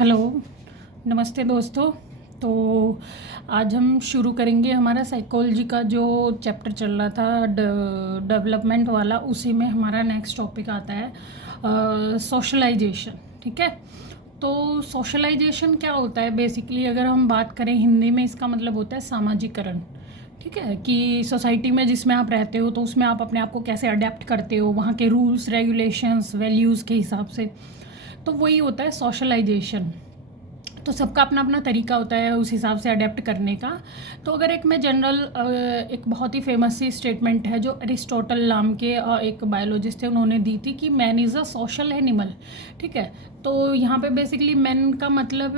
Hello, नमस्ते दोस्तों। तो आज हम शुरू करेंगे हमारा साइकोलॉजी का जो चैप्टर चल रहा था डेवलपमेंट वाला, उसी में हमारा नेक्स्ट टॉपिक आता है सोशलाइजेशन। ठीक है, तो सोशलाइजेशन क्या होता है बेसिकली, अगर हम बात करें हिंदी में, इसका मतलब होता है सामाजिकरण। ठीक है, कि सोसाइटी में जिसमें आप रहते हो तो उसमें आप अपने आप को कैसे अडेप्ट करते हो, वहाँ के रूल्स रेगुलेशंस वैल्यूज़ के हिसाब से। तो वही होता है सोशलाइजेशन। तो सबका अपना अपना तरीका होता है उस हिसाब से अडेप्ट करने का। तो अगर एक मैं जनरल एक बहुत ही फेमस सी स्टेटमेंट है जो अरिस्टोटल नाम के एक बायोलॉजिस्ट थे, उन्होंने दी थी कि man is a social animal. ठीक है, तो यहाँ पे बेसिकली मैन का मतलब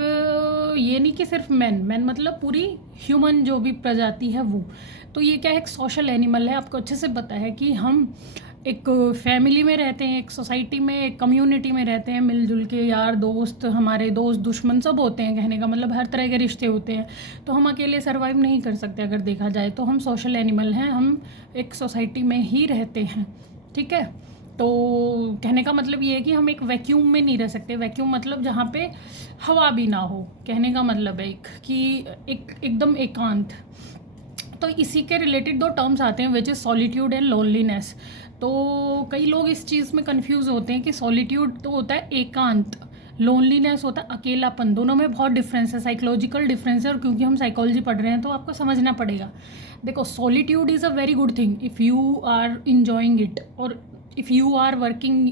ये नहीं कि सिर्फ मैन मतलब पूरी ह्यूमन जो भी प्रजाति है वो। तो ये क्या है, एक सोशल एनिमल है। आपको अच्छे से पता है कि हम एक फैमिली में रहते हैं, एक सोसाइटी में, एक कम्युनिटी में रहते हैं, मिलजुल के, यार दोस्त, हमारे दोस्त दुश्मन सब होते हैं। कहने का मतलब हर तरह के रिश्ते होते हैं। तो हम अकेले सर्वाइव नहीं कर सकते। अगर देखा जाए तो हम सोशल एनिमल हैं, हम एक सोसाइटी में ही रहते हैं। ठीक है, तो कहने का मतलब ये है कि हम एक वैक्यूम में नहीं रह सकते। वैक्यूम मतलब जहाँ पे हवा भी ना हो। कहने का मतलब है एक एकदम एकांत। तो इसी के रिलेटेड दो टर्म्स आते हैं, which is solitude and loneliness. तो कई लोग इस चीज़ में कंफ्यूज होते हैं कि सॉलिट्यूड तो होता है एकांत, लोनलीनेस होता है अकेलापन। दोनों में बहुत डिफरेंस है, साइकोलॉजिकल डिफरेंस है। और क्योंकि हम साइकोलॉजी पढ़ रहे हैं तो आपको समझना पड़ेगा। देखो, solitude is a very good thing if you are enjoying it, और if you are working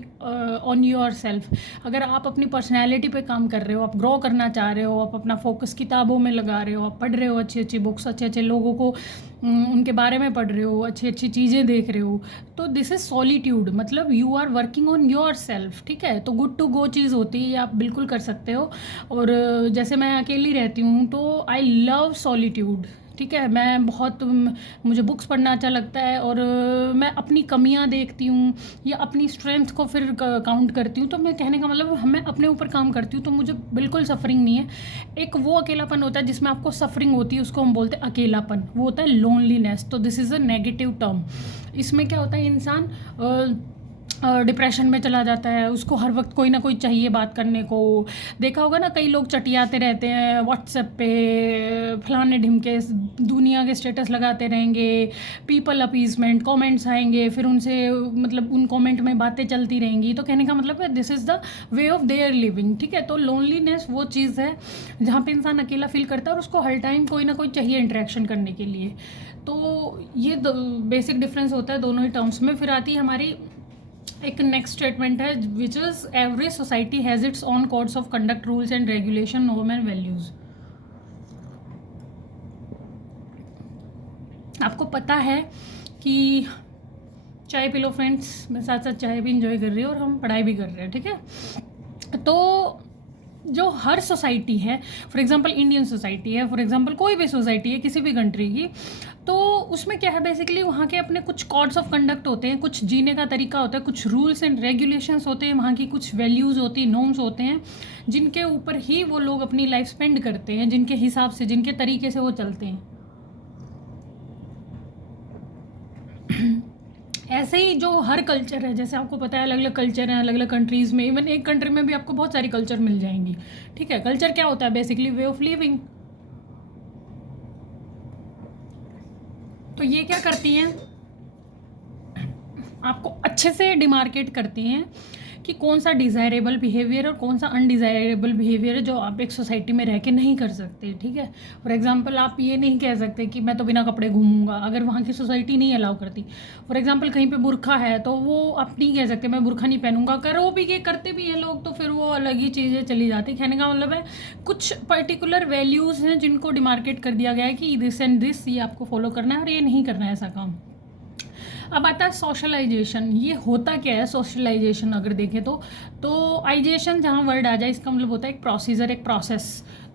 on your self. अगर आप अपनी पर्सनैलिटी पे काम कर रहे हो, आप ग्रो करना चाह रहे हो, आप अपना फोकस किताबों में लगा रहे हो, आप पढ़ रहे हो अच्छी अच्छी बुक्स, अच्छे अच्छे लोगों को उनके बारे में पढ़ रहे हो, अच्छी अच्छी चीज़ें देख रहे हो, तो दिस इज़ सॉलिट्यूड। मतलब you are working on your self. ठीक है, तो गुड टू गो चीज़ होती है, ये आप बिल्कुल कर सकते हो। और जैसे मैं अकेली रहती हूँ तो आई लव सॉलिट्यूड। ठीक है, मैं बहुत मुझे बुक्स पढ़ना अच्छा लगता है। और मैं अपनी कमियां देखती हूँ या अपनी स्ट्रेंथ को फिर काउंट करती हूँ। तो मैं कहने का मतलब मैं अपने ऊपर काम करती हूँ, तो मुझे बिल्कुल सफरिंग नहीं है। एक वो अकेलापन होता है जिसमें आपको सफरिंग होती है, उसको हम बोलते हैं अकेलापन, वो होता है लोनलीनेस। तो this is a negative term. इसमें क्या होता है, इंसान डिप्रेशन में चला जाता है, उसको हर वक्त कोई ना कोई चाहिए बात करने को। देखा होगा ना, कई लोग चटियाते रहते हैं व्हाट्सएप पे, फलाने ढिमके दुनिया के स्टेटस लगाते रहेंगे, पीपल अपीजमेंट, कमेंट्स आएंगे, फिर उनसे मतलब उन कमेंट में बातें चलती रहेंगी। तो कहने का मतलब है this is the way of their living. ठीक है, तो लोनलीनेस वो चीज़ है जहाँ पे इंसान अकेला फील करता है और उसको हर टाइम कोई ना कोई चाहिए इंटरेक्शन करने के लिए। तो ये बेसिक डिफरेंस होता है दोनों ही टर्म्स में। फिर आती है हमारी एक नेक्स्ट स्टेटमेंट है, which is every society has its on codes of conduct, rules and regulation, norm and values. आपको पता है कि चाय पी लो फ्रेंड्स, मैं साथ साथ चाय भी इंजॉय कर रही हूँ और हम पढ़ाई भी कर रहे हैं। ठीक है, तो जो हर सोसाइटी है, फॉर एग्जांपल इंडियन सोसाइटी है, फॉर एग्जांपल कोई भी सोसाइटी है किसी भी कंट्री की, तो उसमें क्या है बेसिकली वहाँ के अपने कुछ कोड्स ऑफ कंडक्ट होते हैं, कुछ जीने का तरीका होता है, कुछ रूल्स एंड रेगुलेशंस होते हैं, वहाँ की कुछ वैल्यूज़ होती हैं, नॉर्म्स होते हैं, जिनके ऊपर ही वो लोग अपनी लाइफ स्पेंड करते हैं, जिनके हिसाब से, जिनके तरीके से वो चलते हैं। ऐसे ही जो हर कल्चर है, जैसे आपको पता है अलग अलग कल्चर हैं अलग अलग कंट्रीज़ में, इवन एक कंट्री में भी आपको बहुत सारी कल्चर मिल जाएंगी। ठीक है, कल्चर क्या होता है बेसिकली, वे ऑफ लिविंग। तो ये क्या करती हैं, आपको अच्छे से डिमार्केट करती हैं कि कौन सा डिज़ायरेबल बिहेवियर और कौन सा अनडिज़ायरेबल बिहेवियर है जो आप एक सोसाइटी में रह के नहीं कर सकते। ठीक है, फॉर एग्जांपल आप ये नहीं कह सकते कि मैं तो बिना कपड़े घूमूंगा, अगर वहाँ की सोसाइटी नहीं अलाउ करती। फॉर एग्जांपल कहीं पे बुरखा है तो वो आप नहीं कह सकते मैं बुरखा नहीं पहनूंगा। करो भी, ये करते भी हैं लोग, तो फिर वो अलग ही चीज़ें चली जाती। कहने का मतलब है कुछ पर्टिकुलर वैल्यूज़ हैं जिनको डिमार्केट कर दिया गया है कि दिस एंड दिस, ये आपको फॉलो करना है और ये नहीं करना है ऐसा काम। अब आता है सोशलाइजेशन। ये होता क्या है सोशलाइजेशन, अगर देखें तो आइजेशन जहाँ वर्ड आ जाए, इसका मतलब होता है एक प्रोसीजर, एक प्रोसेस।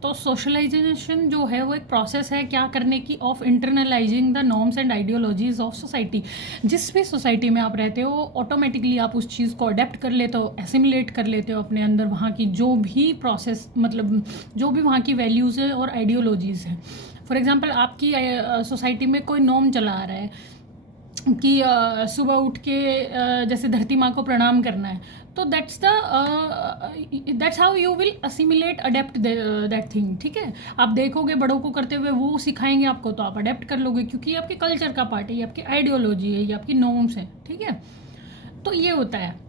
तो सोशलाइजेशन जो है वो एक प्रोसेस है क्या करने की, of internalising the norms and ideologies of society. जिस भी सोसाइटी में आप रहते हो ऑटोमेटिकली आप उस चीज़ को अडेप्ट कर लेते हो, एसिमुलेट कर लेते हो अपने अंदर, वहाँ की जो भी प्रोसेस, मतलब जो भी वहाँ की वैल्यूज़ है और आइडियोलॉजीज़ हैं। फॉर एग्जाम्पल आपकी सोसाइटी में कोई नॉर्म चला आ रहा है, कि सुबह उठ के जैसे धरती माँ को प्रणाम करना है, तो that's how you will assimilate adapt that thing. ठीक है, आप देखोगे बड़ों को करते हुए, वो सिखाएंगे आपको, तो आप अडेप्ट कर लोगे, क्योंकि ये आपके कल्चर का पार्ट है, ये आपकी आइडियोलॉजी है, ये आपकी नॉर्म्स है। ठीक है, तो ये होता है।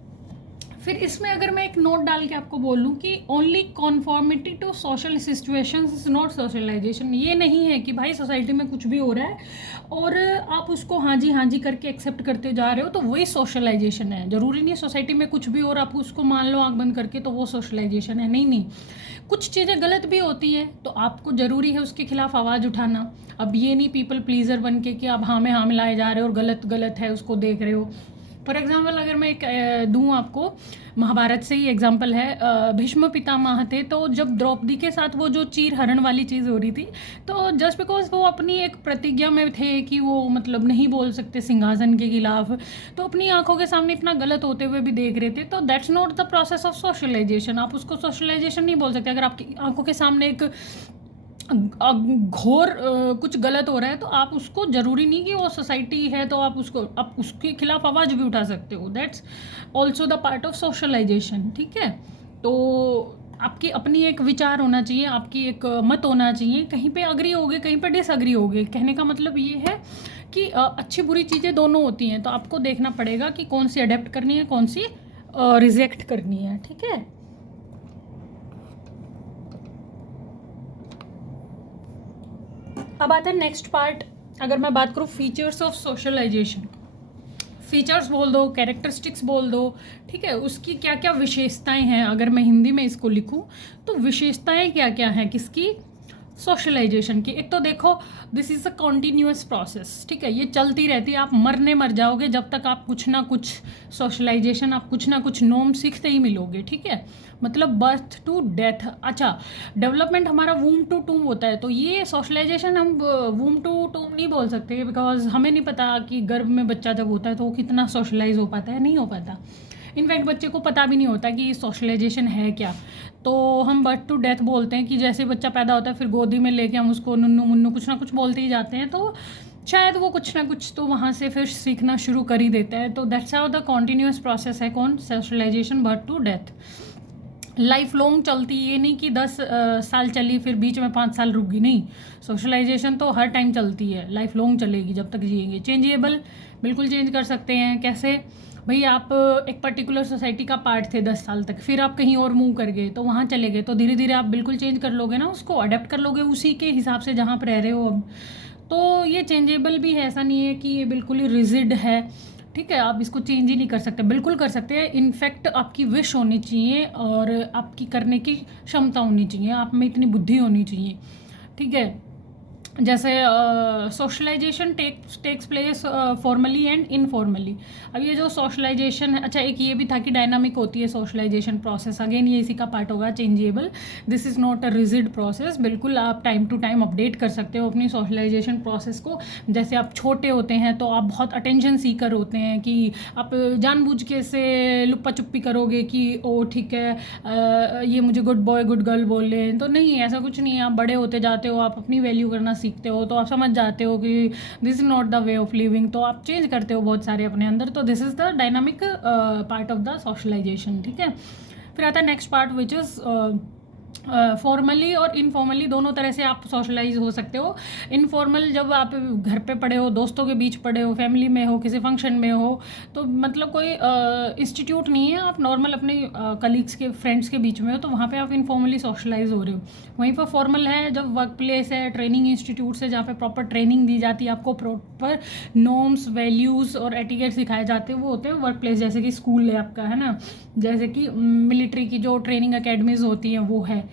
फिर इसमें अगर मैं एक नोट डाल के आपको बोलूँ कि only conformity to social situations is not socialization. ये नहीं है कि भाई सोसाइटी में कुछ भी हो रहा है और आप उसको हाँ जी करके एक्सेप्ट करते जा रहे हो, तो वही सोशलाइजेशन है। ज़रूरी नहीं सोसाइटी में कुछ भी हो और आप उसको मान लो आँख बंद करके, तो वो सोशलाइजेशन है। नहीं, कुछ चीज़ें गलत भी होती हैं, तो आपको ज़रूरी है उसके खिलाफ आवाज़ उठाना। अब ये नहीं पीपल प्लीज़र बन के कि आप हाँ में हाँ मिलाए जा रहे हो और गलत है उसको देख रहे हो। फॉर एग्जाम्पल अगर मैं एक दूँ आपको, महाभारत से ही एग्जाम्पल है। भीष्म पितामह थे, तो जब द्रौपदी के साथ वो जो चीर हरण वाली चीज़ हो रही थी, तो जस्ट बिकॉज वो अपनी एक प्रतिज्ञा में थे कि वो मतलब नहीं बोल सकते सिंहासन के खिलाफ, तो अपनी आंखों के सामने इतना गलत होते हुए भी देख रहे थे, तो that's not the process of socialisation. आप उसको सोशलाइजेशन नहीं बोल सकते। अगर आपकी आंखों के सामने एक घोर कुछ गलत हो रहा है, तो आप उसको, ज़रूरी नहीं कि वो सोसाइटी है तो आप उसके खिलाफ आवाज़ भी उठा सकते हो। That's also the part of socialisation. ठीक है, तो आपकी अपनी एक विचार होना चाहिए, आपकी एक मत होना चाहिए। कहीं पे अग्री होगे, कहीं पे डिसअग्री होगे। कहने का मतलब ये है कि अच्छी बुरी चीज़ें दोनों होती हैं, तो आपको देखना पड़ेगा कि कौन सी अडेप्ट करनी है, कौन सी रिजेक्ट करनी है। ठीक है, अब आता है नेक्स्ट पार्ट। अगर मैं बात करूँ फीचर्स ऑफ सोशलाइजेशन, फीचर्स बोल दो, कैरेक्टरिस्टिक्स बोल दो। ठीक है, उसकी क्या क्या विशेषताएं हैं, अगर मैं हिंदी में इसको लिखूं तो विशेषताएं क्या क्या हैं किसकी, सोशलाइजेशन की। एक तो देखो, this is a continuous process. ठीक है, ये चलती रहती है, आप मर जाओगे जब तक आप कुछ ना कुछ सोशलाइजेशन, आप कुछ ना कुछ नॉर्म सीखते ही मिलोगे। ठीक है, मतलब बर्थ टू डेथ। अच्छा, डेवलपमेंट हमारा वूम टू टूम होता है, तो ये सोशलाइजेशन हम वूम टू टूम नहीं बोल सकते, बिकॉज हमें नहीं पता कि गर्भ में बच्चा जब होता है तो वो कितना सोशलाइज हो पाता है, नहीं हो पाता। इनफैक्ट बच्चे को पता भी नहीं होता कि सोशलाइजेशन है क्या। तो हम बर्थ टू डेथ बोलते हैं कि जैसे बच्चा पैदा होता है, फिर गोदी में लेके हम उसको नुन्नू मुन्नू कुछ ना कुछ बोलते ही जाते हैं, तो शायद वो कुछ ना कुछ तो वहाँ से फिर सीखना शुरू कर ही देता है। तो that's how the continuous process है कौन, socialisation, birth to death. Life long चलती, ये नहीं कि 10 साल चली फिर बीच में 5 साल रुक गई, नहीं। सोशलाइजेशन तो हर टाइम चलती है, लाइफ लॉन्ग चलेगी जब तक जिएंगे। चेंजेबल, बिल्कुल चेंज कर सकते हैं। कैसे भाई, आप एक पर्टिकुलर सोसाइटी का पार्ट थे 10 साल तक, फिर आप कहीं और मूव कर गए, तो वहाँ चले गए, तो धीरे धीरे आप बिल्कुल चेंज कर लोगे ना, उसको अडेप्ट कर लोगे उसी के हिसाब से जहाँ पर रह रहे हो अब। तो ये चेंजेबल भी है, ऐसा नहीं है कि ये बिल्कुल ही रिजिड है। ठीक है, आप इसको चेंज ही नहीं कर सकते, बिल्कुल कर सकते हैं। इनफैक्ट आपकी विश होनी चाहिए और आपकी करने की क्षमता होनी चाहिए, आप में इतनी बुद्धि होनी चाहिए। ठीक है, जैसे socialisation takes place formally and informally. अब ये जो सोशलाइजेशन है, अच्छा एक ये भी था कि डायनामिक होती है सोशलाइजेशन प्रोसेस, अगेन ये इसी का पार्ट होगा, changeable. This is not a rigid process, बिल्कुल आप टाइम टू टाइम अपडेट कर सकते हो अपनी सोशलाइजेशन प्रोसेस को। जैसे आप छोटे होते हैं तो आप बहुत अटेंशन सीकर होते हैं कि आप जानबूझ के से लुप्पा चुप्पी करोगे कि ओ ठीक है ये मुझे गुड बॉय गुड गर्ल बोल रहे हैं, तो नहीं, ऐसा कुछ नहीं है। आप बड़े होते जाते हो, आप अपनी वैल्यू करना सीखते हो, तो आप समझ जाते हो कि this is not the way of living, तो आप चेंज करते हो बहुत सारे अपने अंदर। तो this is the dynamic part of the socialisation. ठीक है, फिर आता है next part which is formally और इनफॉर्मली, दोनों तरह से आप सोशलाइज हो सकते हो। इनफॉर्मल, जब आप घर पे पढ़े हो, दोस्तों के बीच पढ़े हो, फैमिली में हो, किसी फंक्शन में हो, तो मतलब कोई इंस्टीट्यूट नहीं है, आप नॉर्मल अपने कलीग्स के, फ्रेंड्स के बीच में हो, तो वहाँ पे आप इनफॉर्मली सोशलाइज हो रहे हो। वहीं पर फॉर्मल है जब वर्क प्लेस है, ट्रेनिंग इंस्टीट्यूट है, जहाँ पे प्रॉपर ट्रेनिंग दी जाती है, आपको प्रॉपर नॉर्म्स, वैल्यूज़ और एटिकेट सिखाए जाते हैं, वो होते हैं वर्क प्लेस। जैसे कि स्कूल है आपका, है ना, जैसे कि मिलिट्री की जो ट्रेनिंग अकेडमीज़ होती हैं वो है।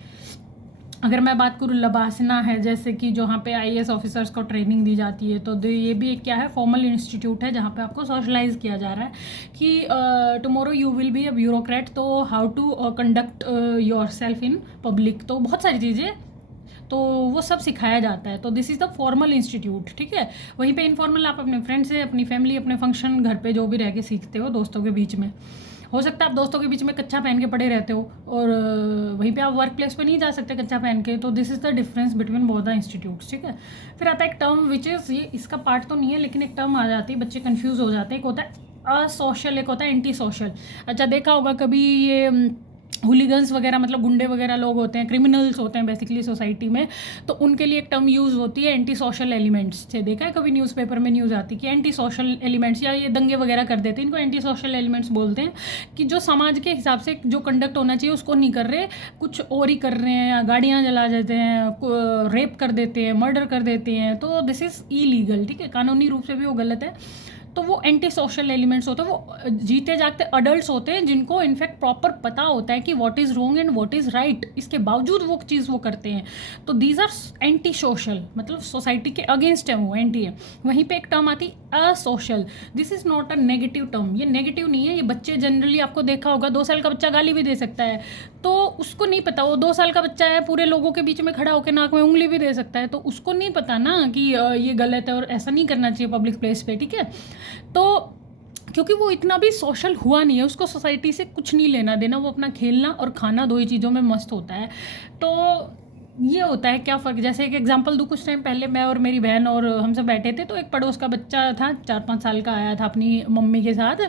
अगर मैं बात करूँ लबासना है, जैसे कि जहाँ पे आईएएस ऑफिसर्स को ट्रेनिंग दी जाती है, तो ये भी एक क्या है, फॉर्मल इंस्टीट्यूट है जहाँ पे आपको सोशलाइज किया जा रहा है कि tomorrow you will be a bureaucrat, तो how to conduct your self in public, तो बहुत सारी चीज़ें, तो वो सब सिखाया जाता है। तो this is the formal institute. ठीक है, वहीं पे इनफॉर्मल आप अपने फ्रेंड से, अपनी फैमिली, अपने फंक्शन, घर पे जो भी रह के सीखते हो दोस्तों के बीच में। हो सकता है आप दोस्तों के बीच में कच्चा पहन के पड़े रहते हो और वहीं पे आप वर्क प्लेस पे नहीं जा सकते कच्चा पहन के, तो this is the difference between both the institutes, ठीक है। फिर आता है एक टर्म विच इज़, ये इसका पार्ट तो नहीं है लेकिन एक टर्म आ जाती है, बच्चे कन्फ्यूज़ हो जाते हैं। एक होता है असोशल, एक होता है एंटी सोशल। अच्छा, देखा होगा कभी ये हुलीगन्स वगैरह, मतलब गुंडे वगैरह लोग होते हैं, क्रिमिनल्स होते हैं बेसिकली सोसाइटी में, तो उनके लिए एक टर्म यूज़ होती है एंटी सोशल एलिमेंट्स से। देखा है कभी न्यूज़पेपर में न्यूज़ आती है कि एंटी सोशल एलिमेंट्स, या ये दंगे वगैरह कर देते हैं, इनको एंटी सोशल एलिमेंट्स बोलते हैं, कि जो समाज के हिसाब से जो कंडक्ट होना चाहिए उसको नहीं कर रहे, कुछ और ही कर रहे हैं, गाड़ियाँ जला देते हैं, रेप कर देते हैं, मर्डर कर देते हैं, तो दिस इज़ इलीगल, ठीक है, कानूनी रूप से भी वो गलत है। तो वो एंटी सोशल एलिमेंट्स होते हैं, वो जीते जागते अडल्ट्स होते हैं जिनको इनफैक्ट प्रॉपर पता होता है कि what is wrong and what is right, इसके बावजूद वो चीज़ वो करते हैं। तो दीज आर एंटी सोशल, मतलब सोसाइटी के अगेंस्ट है, वो एंटी है। वहीं पे एक टर्म आती asocial. This is not a negative term, ये नेगेटिव नहीं है। ये बच्चे जनरली, आपको देखा होगा 2 साल का बच्चा गाली भी दे सकता है, तो उसको नहीं पता, वो 2 साल का बच्चा है, पूरे लोगों के बीच में खड़ा होकर नाक में उंगली भी दे सकता है, तो उसको नहीं पता ना कि ये गलत है और ऐसा नहीं करना चाहिए पब्लिक प्लेस पे, ठीक है। तो क्योंकि वो इतना भी सोशल हुआ नहीं है, उसको सोसाइटी से कुछ नहीं लेना देना, वो अपना खेलना और खाना 2 ही चीज़ों में मस्त होता है। तो ये होता है क्या फ़र्क। जैसे एक एग्जांपल दूँ, कुछ टाइम पहले मैं और मेरी बहन और हम सब बैठे थे, तो एक पड़ोस का बच्चा था, 4-5 साल का, आया था अपनी मम्मी के साथ।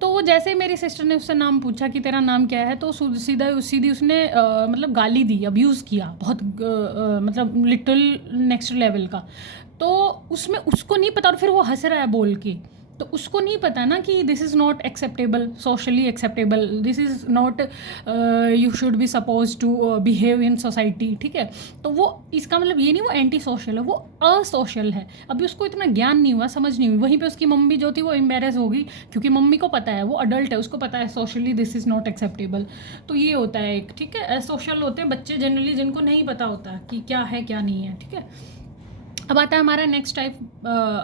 तो वो जैसे मेरी सिस्टर ने उससे नाम पूछा कि तेरा नाम क्या है, तो सीधी उसने मतलब गाली दी, अब्यूज़ किया बहुत, मतलब लिटिल नेक्स्ट लेवल का। तो उसमें उसको नहीं पता, और फिर वो हंस रहा है बोल के, तो उसको नहीं पता ना कि this is not acceptable, socially acceptable, this is not, you should be suppose to behave in society, ठीक है। तो वो इसका मतलब ये नहीं वो एंटी सोशल है, वो असोशल है। अभी उसको इतना ज्ञान नहीं हुआ, समझ नहीं हुई। वहीं पे उसकी मम्मी जो थी वो एम्बेरस होगी, क्योंकि मम्मी को पता है, वो अडल्ट है, उसको पता है socially this is not acceptable. तो ये होता है एक, ठीक है। असोशल होते हैं बच्चे जनरली, जिनको नहीं पता होता कि क्या है क्या नहीं है, ठीक है। अब आता है हमारा नेक्स्ट टाइप,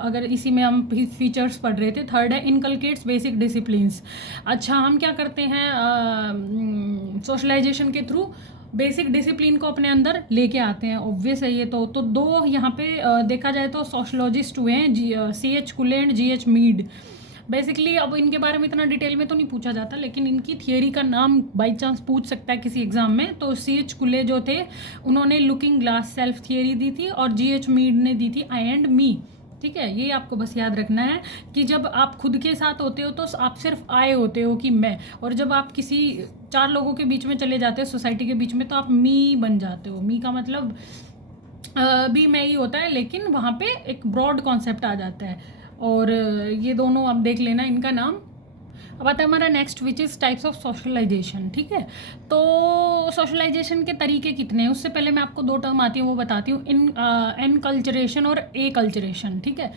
अगर इसी में हम फीचर्स पढ़ रहे थे, थर्ड है इनकलकेट्स बेसिक डिसिप्लिन्स। अच्छा, हम क्या करते हैं सोशलाइजेशन के थ्रू बेसिक डिसिप्लिन को अपने अंदर लेके आते हैं, ऑब्वियस है ये। तो 2 यहाँ पे देखा जाए तो सोशलॉजिस्ट हुए हैं, CH कुले एंड GH मीड। बेसिकली अब इनके बारे में इतना डिटेल में तो नहीं पूछा जाता, लेकिन इनकी थियरी का नाम बाई चांस पूछ सकता है किसी एग्जाम में। तो CH कुले जो थे, उन्होंने लुकिंग ग्लास सेल्फ थियरी दी थी, और GH मीड ने दी थी आई एंड मी, ठीक है। ये आपको बस याद रखना है कि जब आप खुद के साथ होते हो तो आप सिर्फ आए होते हो कि मैं, और जब आप किसी 4 लोगों के बीच में चले जाते हो, सोसाइटी के बीच में, तो आप मी बन जाते हो। मी का मतलब भी मैं ही होता है, लेकिन वहाँ पे एक ब्रॉड कॉन्सेप्ट आ जाता है। और ये दोनों आप देख लेना इनका नाम। अब आता है हमारा next, which is types of socialisation, ठीक है। तो सोशलाइजेशन के तरीके कितने हैं, उससे पहले मैं आपको 2 टर्म आती है वो बताती हूँ, एनकल्चरेशन और एकल्चरेशन, ठीक है।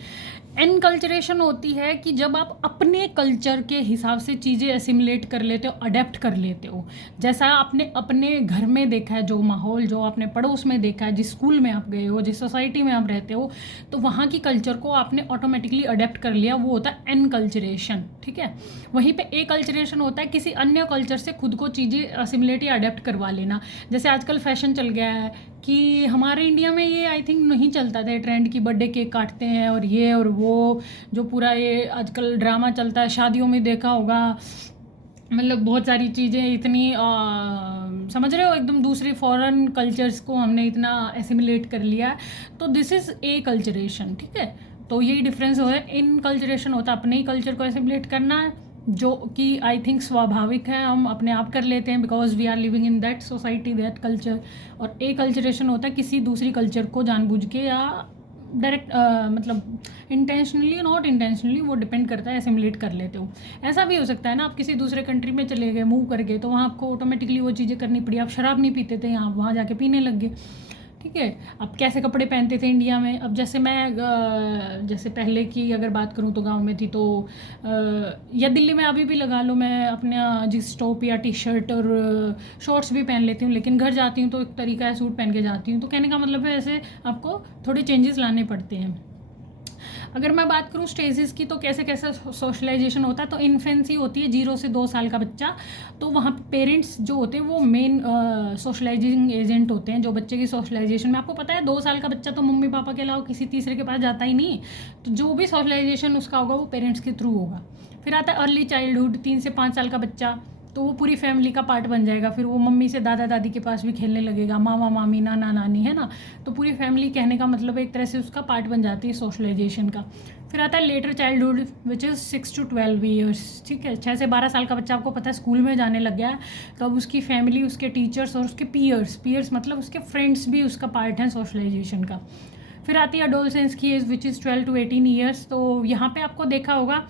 एनकल्चरेशन होती है कि जब आप अपने कल्चर के हिसाब से चीज़ें एसिमुलेट कर लेते हो, अडेप्ट कर लेते हो। जैसा आपने अपने घर में देखा है, जो माहौल जो आपने पड़ोस में देखा है, जिस स्कूल में आप गए हो, जिस सोसाइटी में आप रहते हो, तो वहाँ की कल्चर को आपने ऑटोमेटिकली अडेप्ट कर लिया, वो होता है एनकल्चरेशन, ठीक है। वहीं पे एकल्चरेशन होता है किसी अन्य कल्चर से खुद को चीज़ें एसिमुलेट या अडेप्ट करवा लेना। जैसे आजकल फैशन चल गया है कि हमारे इंडिया में ये आई थिंक नहीं चलता था ट्रेंड की बर्थडे केक काटते हैं और ये और वो, जो पूरा ये आजकल ड्रामा चलता है शादियों में, देखा होगा, मतलब बहुत सारी चीज़ें इतनी समझ रहे हो, एकदम दूसरे फॉरेन कल्चर्स को हमने इतना एसिमुलेट कर लिया है। तो दिस इज़ ए कल्चरेशन, ठीक है। तो यही डिफरेंस हो है। इन कल्चरेशन होता है अपने ही कल्चर को एसिमुलेट करना, जो कि आई थिंक स्वाभाविक है, हम अपने आप कर लेते हैं because we are living in that society, that culture. और ए कल्चरेशन होता है किसी दूसरी कल्चर को जानबूझ के या डायरेक्ट, मतलब इंटेंशनली नॉट इंटेंशनली, वो डिपेंड करता है, एसिमुलेट कर लेते हो। ऐसा भी हो सकता है ना, आप किसी दूसरे कंट्री में चले गए, मूव कर गए, तो वहाँ आपको ऑटोमेटिकली वो चीज़ें करनी पड़ी। आप शराब नहीं पीते थे, यहाँ वहाँ जाके पीने लग गए, ठीक है। अब कैसे कपड़े पहनते थे इंडिया में, अब जैसे मैं जैसे पहले की अगर बात करूँ तो गांव में थी, तो या दिल्ली में अभी भी लगा लो, मैं अपना जींस टॉप या T-शर्ट और शॉर्ट्स भी पहन लेती हूँ, लेकिन घर जाती हूँ तो एक तरीका है, सूट पहन के जाती हूँ। तो कहने का मतलब है ऐसे आपको थोड़े चेंजेस लाने पड़ते हैं। अगर मैं बात करूँ स्टेजेस की, तो कैसे कैसे सोशलाइजेशन होता है, तो इन्फेंसी होती है 0 से 2 साल का बच्चा, तो वहाँ पेरेंट्स जो होते हैं वो मेन सोशलाइजिंग एजेंट होते हैं जो बच्चे की सोशलाइजेशन में। आपको पता है 2 साल का बच्चा तो मम्मी पापा के अलावा किसी तीसरे के पास जाता ही नहीं, तो जो भी सोशलाइजेशन उसका होगा वो पेरेंट्स के थ्रू होगा। फिर आता है अर्ली चाइल्डहुड, 3 से 5 साल का बच्चा, तो वो पूरी फैमिली का पार्ट बन जाएगा। फिर वो मम्मी से दादा दादी के पास भी खेलने लगेगा, मामा मामी नाना नानी, है ना। तो पूरी फैमिली कहने का मतलब एक तरह से उसका पार्ट बन जाती है सोशलाइजेशन का। फिर आता है letter childhood which is 6 to 12 years, ठीक है। 6 से 12 साल का बच्चा आपको पता है स्कूल में जाने लग गया है, तो अब उसकी फैमिली, उसके टीचर्स और उसके पीयर्स मतलब उसके फ्रेंड्स भी उसका पार्ट हैं सोशलाइजेशन का। फिर आती है एडोलसेंस की age which is 12 to 18 years. तो यहाँ पे आपको देखा होगा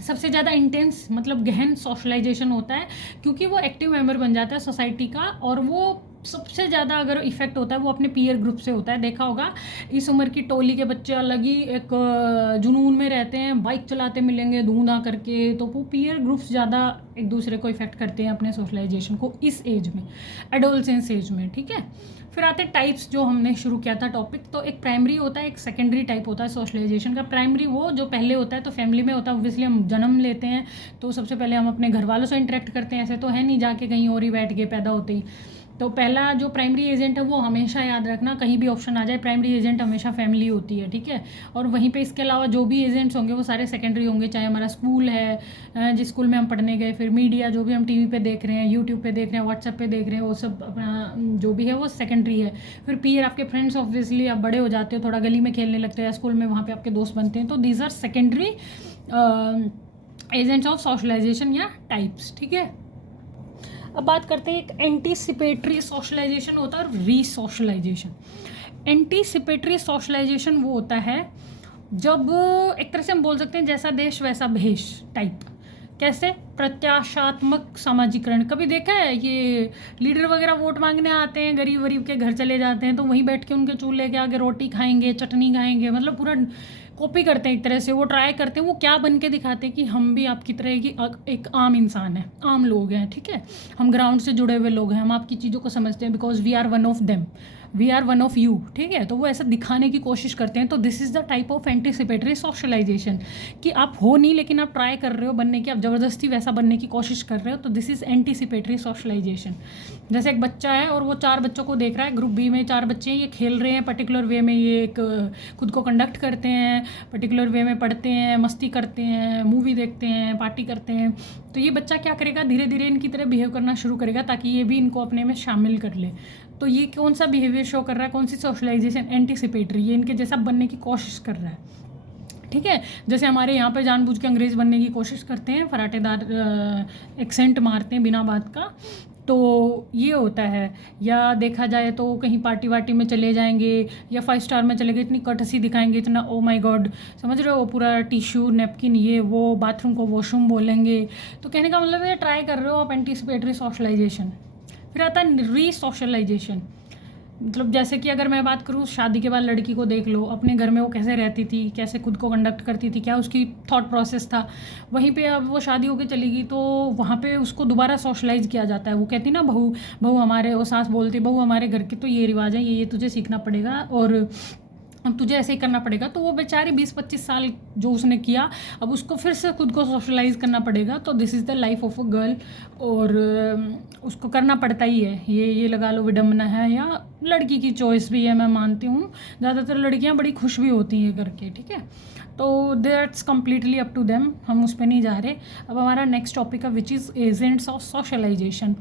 सबसे ज़्यादा इंटेंस मतलब गहन सोशलाइजेशन होता है, क्योंकि वो एक्टिव मेंबर बन जाता है सोसाइटी का, और वो सबसे ज़्यादा अगर इफेक्ट होता है वो अपने पीयर ग्रुप से होता है। देखा होगा इस उम्र की टोली के बच्चे अलग ही एक जुनून में रहते हैं, बाइक चलाते मिलेंगे धूंधा करके, तो वो पीयर ग्रुप्स ज़्यादा एक दूसरे को इफेक्ट करते हैं अपने सोशलाइजेशन को इस एज में, एडोलसेंस एज में, ठीक है। फिर आते टाइप्स जो हमने शुरू किया था टॉपिक, तो एक प्राइमरी होता है, एक सेकेंडरी टाइप होता है सोशलाइजेशन का। प्राइमरी वो जो पहले होता है तो फैमिली में होता है, ऑब्वियसली हम जन्म लेते हैं तो सबसे पहले हम अपने घर वालों से इंटरेक्ट करते हैं, ऐसे तो है नहीं जाके कहीं और ही बैठ के पैदा होते ही। तो पहला जो प्राइमरी एजेंट है वो हमेशा याद रखना, कहीं भी ऑप्शन आ जाए प्राइमरी एजेंट हमेशा फैमिली होती है, ठीक है। और वहीं पे इसके अलावा जो भी एजेंट्स होंगे वो सारे सेकेंडरी होंगे, चाहे हमारा स्कूल है जिस स्कूल में हम पढ़ने गए, फिर मीडिया जो भी हम टीवी पे देख रहे हैं, यूट्यूब पे देख रहे हैं, व्हाट्सएप पे देख रहे हैं, वो सब अपना जो भी है वो सेकेंडरी है। फिर पीयर आपके फ्रेंड्स, ऑब्वियसली आप बड़े हो जाते हो, थोड़ा गली में खेलने लगते हैं स्कूल में, वहाँ पे आपके दोस्त बनते हैं, तो these are secondary agents of socialisation या टाइप्स, ठीक है। अब बात करते हैं, एक एंटीसिपेटरी सोशलाइजेशन होता है और रीसोशलाइजेशन। एंटीसिपेटरी सोशलाइजेशन वो होता है जब एक तरह से हम बोल सकते हैं जैसा देश वैसा भेष टाइप। कैसे? प्रत्याशात्मक सामाजिकरण। कभी देखा है ये लीडर वगैरह वोट मांगने आते हैं, गरीब वरीब के घर चले जाते हैं, तो वहीं बैठ के उनके चूल्हे के आगे रोटी खाएंगे, चटनी खाएंगे, मतलब पूरा कॉपी करते हैं एक तरह से, वो ट्राई करते हैं, वो क्या बन के दिखाते हैं कि हम भी आपकी तरह की एक आम इंसान है, आम लोग हैं, ठीक है, हम ग्राउंड से जुड़े हुए लोग हैं, हम आपकी चीज़ों को समझते हैं, because we are one of them, we are one of you, ठीक है। तो वो ऐसा दिखाने की कोशिश करते हैं, तो this is the type of anticipatory socialisation, कि आप हो नहीं लेकिन आप ट्राई कर रहे हो बनने की, आप ज़बरदस्ती वैसा बनने की कोशिश कर रहे हो, तो दिस इज़ एंटीसिपेटरी सोशलाइजेशन। जैसे एक बच्चा है और वो 4 बच्चों को देख रहा है, ग्रुप बी में 4 बच्चे हैं, ये खेल रहे हैं पर्टिकुलर वे में, ये एक खुद को कंडक्ट करते हैं पर्टिकुलर वे में, पढ़ते हैं, मस्ती करते हैं, मूवी देखते हैं, पार्टी करते हैं, तो ये बच्चा क्या करेगा, धीरे धीरे इनकी तरह बिहेव करना शुरू करेगा ताकि ये भी इनको अपने में शामिल कर ले। तो ये कौन सा बिहेवियर शो कर रहा है, कौन सी सोशलाइजेशन? एंटीसिपेटरी, ये इनके जैसा बनने की कोशिश कर रहा है, ठीक है। जैसे हमारे यहाँ पर जानबूझ के अंग्रेज़ बनने की कोशिश करते हैं, फराटेदार एक्सेंट मारते हैं बिना बात का, तो ये होता है। या देखा जाए तो कहीं पार्टी वार्टी में चले जाएंगे या 5 स्टार में चले गए, इतनी कटसी दिखाएंगे, इतना ओ माय गॉड, समझ रहे हो, पूरा टिश्यू नैपकिन ये वो, बाथरूम को वॉशरूम बोलेंगे। तो कहने का मतलब ये ट्राई कर रहे हो आप एंटीसिपेटरी सोशलाइजेशन। फिर आता है रीसोशलाइजेशन, मतलब जैसे कि अगर मैं बात करूँ शादी के बाद लड़की को देख लो, अपने घर में वो कैसे रहती थी, कैसे खुद को कंडक्ट करती थी, क्या उसकी थॉट प्रोसेस था, वहीं पे अब वो शादी होकर चली गई तो वहाँ पे उसको दोबारा सोशलाइज किया जाता है। वो कहती ना बहू बहू हमारे, वो सास बोलती बहू हमारे घर के तो ये रिवाज है, ये तुझे सीखना पड़ेगा और अब तुझे ऐसे ही करना पड़ेगा। तो वो बेचारी 20-25 साल जो उसने किया, अब उसको फिर से खुद को सोशलाइज करना पड़ेगा। तो this is the life of a girl, और उसको करना पड़ता ही है, ये लगा लो विडम्बना है, या लड़की की चॉइस भी है, मैं मानती हूँ। ज़्यादातर लड़कियाँ बड़ी खुश भी होती हैं करके, ठीक है। तो that's completely up to them, हम उस पर नहीं जा रहे। अब हमारा नेक्स्ट टॉपिक है which is agents of socialisation.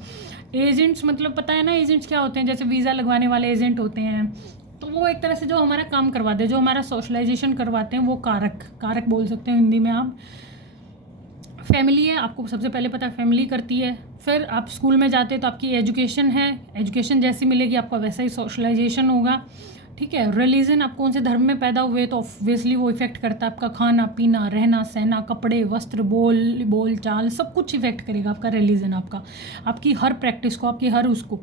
Agents मतलब पता है ना एजेंट्स क्या होते हैं? जैसे वीज़ा लगवाने वाले एजेंट होते हैं, तो वो एक तरह से जो हमारा काम करवाते हैं, जो हमारा सोशलाइजेशन करवाते हैं, वो कारक बोल सकते हैं हिंदी में आप। फैमिली है, आपको सबसे पहले पता है फैमिली करती है। फिर आप स्कूल में जाते हैं तो आपकी एजुकेशन है, एजुकेशन जैसी मिलेगी आपका वैसा ही सोशलाइजेशन होगा, ठीक है। रिलीजन, आप कौन से धर्म में पैदा हुए तो ऑब्वियसली वो इफेक्ट करता है आपका खाना पीना, रहना सहना, कपड़े वस्त्र, बोल चाल, सब कुछ इफेक्ट करेगा आपका रिलीजन, आपकी हर प्रैक्टिस को, आपकी हर उसको।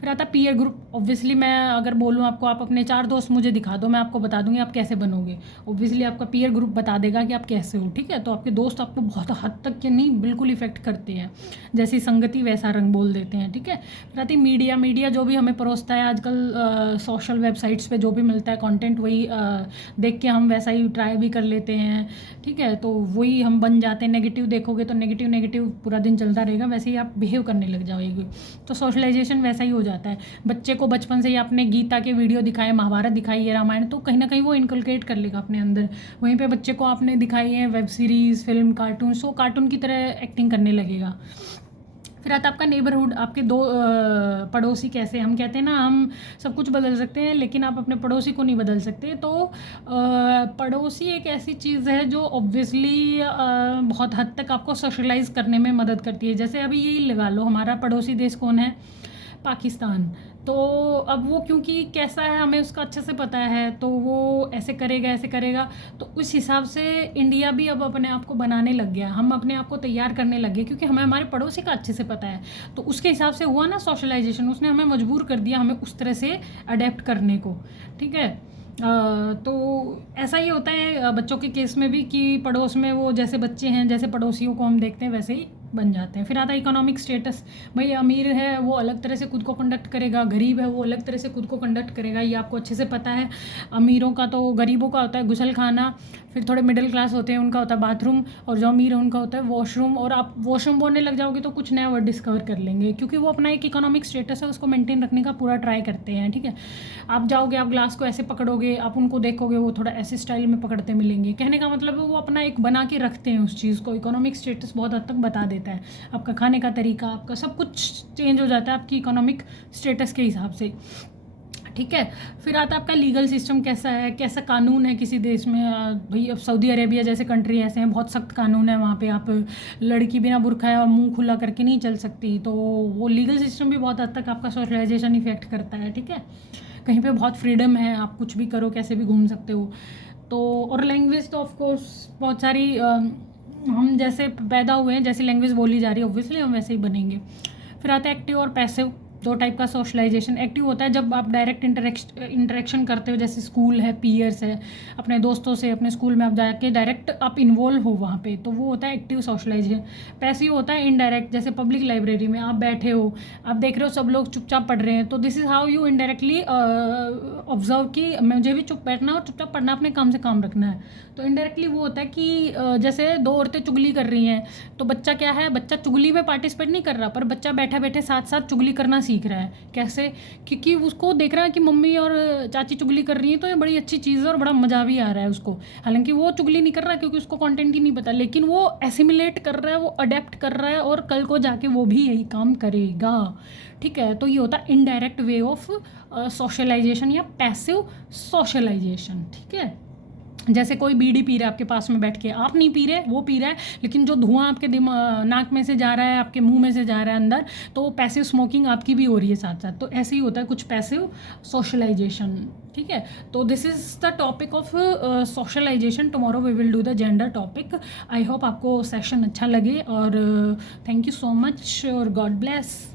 फिर आता है पीयर ग्रुप। ऑब्वियसली मैं अगर बोलूँ आपको, आप अपने 4 दोस्त मुझे दिखा दो, मैं आपको बता दूंगी आप कैसे बनोगे। ऑब्वियसली आपका पीयर ग्रुप बता देगा कि आप कैसे हो, ठीक है। तो आपके दोस्त आपको बहुत हद तक के नहीं बिल्कुल इफेक्ट करते हैं, जैसी संगति वैसा रंग बोल देते हैं, ठीक है। फिर आती मीडिया जो भी हमें परोसता है आजकल सोशल वेबसाइट्स पे जो भी मिलता है कंटेंट वही देख के हम वैसा ही ट्राई भी कर लेते हैं, ठीक है। तो वही हम बन जाते हैं। नेगेटिव देखोगे तो नेगेटिव नेगेटिव पूरा दिन चलता रहेगा, वैसे ही आप बिहेव करने लग जाओगे। तो सोशलाइजेशन वैसा ही हो जाता है। बच्चे को बचपन से ही आपने गीता के वीडियो दिखाए, महाभारत दिखाई है, रामायण, तो कहीं ना कहीं वो इनकलकेट कर लेगा अपने अंदर। वहीं पे बच्चे को आपने दिखाई है वेब सीरीज़, फिल्म, कार्टून, सो कार्टून की तरह एक्टिंग करने लगेगा। फिर आता है आपका नेबरहुड, आपके दो पड़ोसी कैसे। हम कहते हैं ना हम सब कुछ बदल सकते हैं, लेकिन आप अपने पड़ोसी को नहीं बदल सकते। तो पड़ोसी एक ऐसी चीज़ है जो ऑब्वियसली बहुत हद तक आपको सोशलाइज करने में मदद करती है। जैसे अभी यही लगा लो, हमारा पड़ोसी देश कौन है? पाकिस्तान। तो अब वो क्योंकि कैसा है हमें उसका अच्छे से पता है, तो वो ऐसे करेगा ऐसे करेगा, तो उस हिसाब से इंडिया भी अब अपने आप को बनाने लग गया। हम अपने आप को तैयार करने लग गए क्योंकि हमें हमारे पड़ोसी का अच्छे से पता है। तो उसके हिसाब से हुआ ना सोशलाइजेशन, उसने हमें मजबूर कर दिया हमें उस तरह से अडेप्ट करने को, ठीक है। तो ऐसा ही होता है बच्चों के केस में भी कि पड़ोस में वो जैसे बच्चे हैं, जैसे पड़ोसियों को हम देखते हैं वैसे ही बन जाते हैं। फिर आता है इकोनॉमिक स्टेटस। भाई अमीर है वो अलग तरह से खुद को कंडक्ट करेगा, गरीब है वो अलग तरह से खुद को कंडक्ट करेगा, ये आपको अच्छे से पता है। अमीरों का तो, गरीबों का होता है गुसल खाना, फिर थोड़े मिडिल क्लास होते हैं उनका होता है बाथरूम, और जो अमीर है उनका होता है वॉशरूम। और आप वॉशरूम बोलने लग जाओगे तो कुछ नया वर्ड डिस्कवर कर लेंगे, क्योंकि वो अपना एक इकोनॉमिक स्टेटस है उसको मेंटेन रखने का पूरा ट्राई करते हैं, ठीक है। आप जाओगे, आप ग्लास को ऐसे पकड़ोगे, आप उनको देखोगे वो थोड़ा ऐसे स्टाइल में पकड़ते मिलेंगे। कहने का मतलब है वो अपना एक बना के रखते हैं उस चीज़ को। इकोनॉमिक स्टेटस बहुत हद तक बता देता है, आपका खाने का तरीका, आपका सब कुछ चेंज हो जाता है आपकी इकोनॉमिक स्टेटस के हिसाब से, ठीक है। फिर आता है आपका लीगल सिस्टम कैसा है, कैसा कानून है किसी देश में। भाई अब सऊदी अरेबिया जैसे कंट्री ऐसे हैं, बहुत सख्त कानून है वहाँ पे। आप लड़की बिना बुरखा और मुंह खुला करके नहीं चल सकती। तो वो लीगल सिस्टम भी बहुत हद तक आपका सोशलाइजेशन इफेक्ट करता है, ठीक है। कहीं पे बहुत फ्रीडम है, आप कुछ भी करो, कैसे भी घूम सकते हो। तो और लैंग्वेज तो ऑफकोर्स बहुत सारी हम जैसे पैदा हुए हैं, जैसी लैंग्वेज बोली जा रही है ऑब्वियसली हम वैसे ही बनेंगे। फिर आता है एक्टिव और पैसिव, दो टाइप का सोशलाइजेशन। एक्टिव होता है जब आप डायरेक्ट इंटरेक्शन करते हो, जैसे स्कूल है, पीयर्स है, अपने दोस्तों से, अपने स्कूल में आप जाके डायरेक्ट आप इन्वॉल्व हो वहाँ पे, तो वो होता है एक्टिव सोशलाइजेशन। पैसिव होता है इनडायरेक्ट, जैसे पब्लिक लाइब्रेरी में आप बैठे हो, आप देख रहे हो सब लोग चुपचाप पढ़ रहे हैं, तो this is how you indirectly observe कि मुझे भी चुप बैठना और चुपचाप पढ़ना, अपने काम से काम रखना है। तो इनडायरेक्टली वो होता है कि जैसे दो औरतें चुगली कर रही हैं, तो बच्चा क्या है, बच्चा चुगली में पार्टिसिपेट नहीं कर रहा, पर बच्चा बैठे बैठे साथ साथ चुगली करना सीख रहा है। कैसे? क्योंकि उसको देख रहा है कि मम्मी और चाची चुगली कर रही हैं, तो ये बड़ी अच्छी चीज़ है और बड़ा मज़ा भी आ रहा है उसको। हालांकि वो चुगली नहीं कर रहा क्योंकि उसको कंटेंट ही नहीं पता, लेकिन वो एसिमिलेट कर रहा है, वो अडेप्ट कर रहा है, और कल को जाके वो भी यही काम करेगा, ठीक है। तो ये होता है इनडायरेक्ट वे ऑफ सोशलाइजेशन या पैसिव सोशलाइजेशन, ठीक है। जैसे कोई बीड़ी पी रहा है आपके पास में बैठ के, आप नहीं पी रहे, वो पी रहा है, लेकिन जो धुआं आपके नाक में से जा रहा है, आपके मुंह में से जा रहा है अंदर, तो पैसिव स्मोकिंग आपकी भी हो रही है साथ साथ। तो ऐसे ही होता है कुछ पैसिव सोशलाइजेशन, ठीक है। तो this is the topic of socialisation. Tomorrow we will do the gender topic. I hope आपको सेशन अच्छा लगे, और थैंक यू सो मच और गॉड ब्लेस।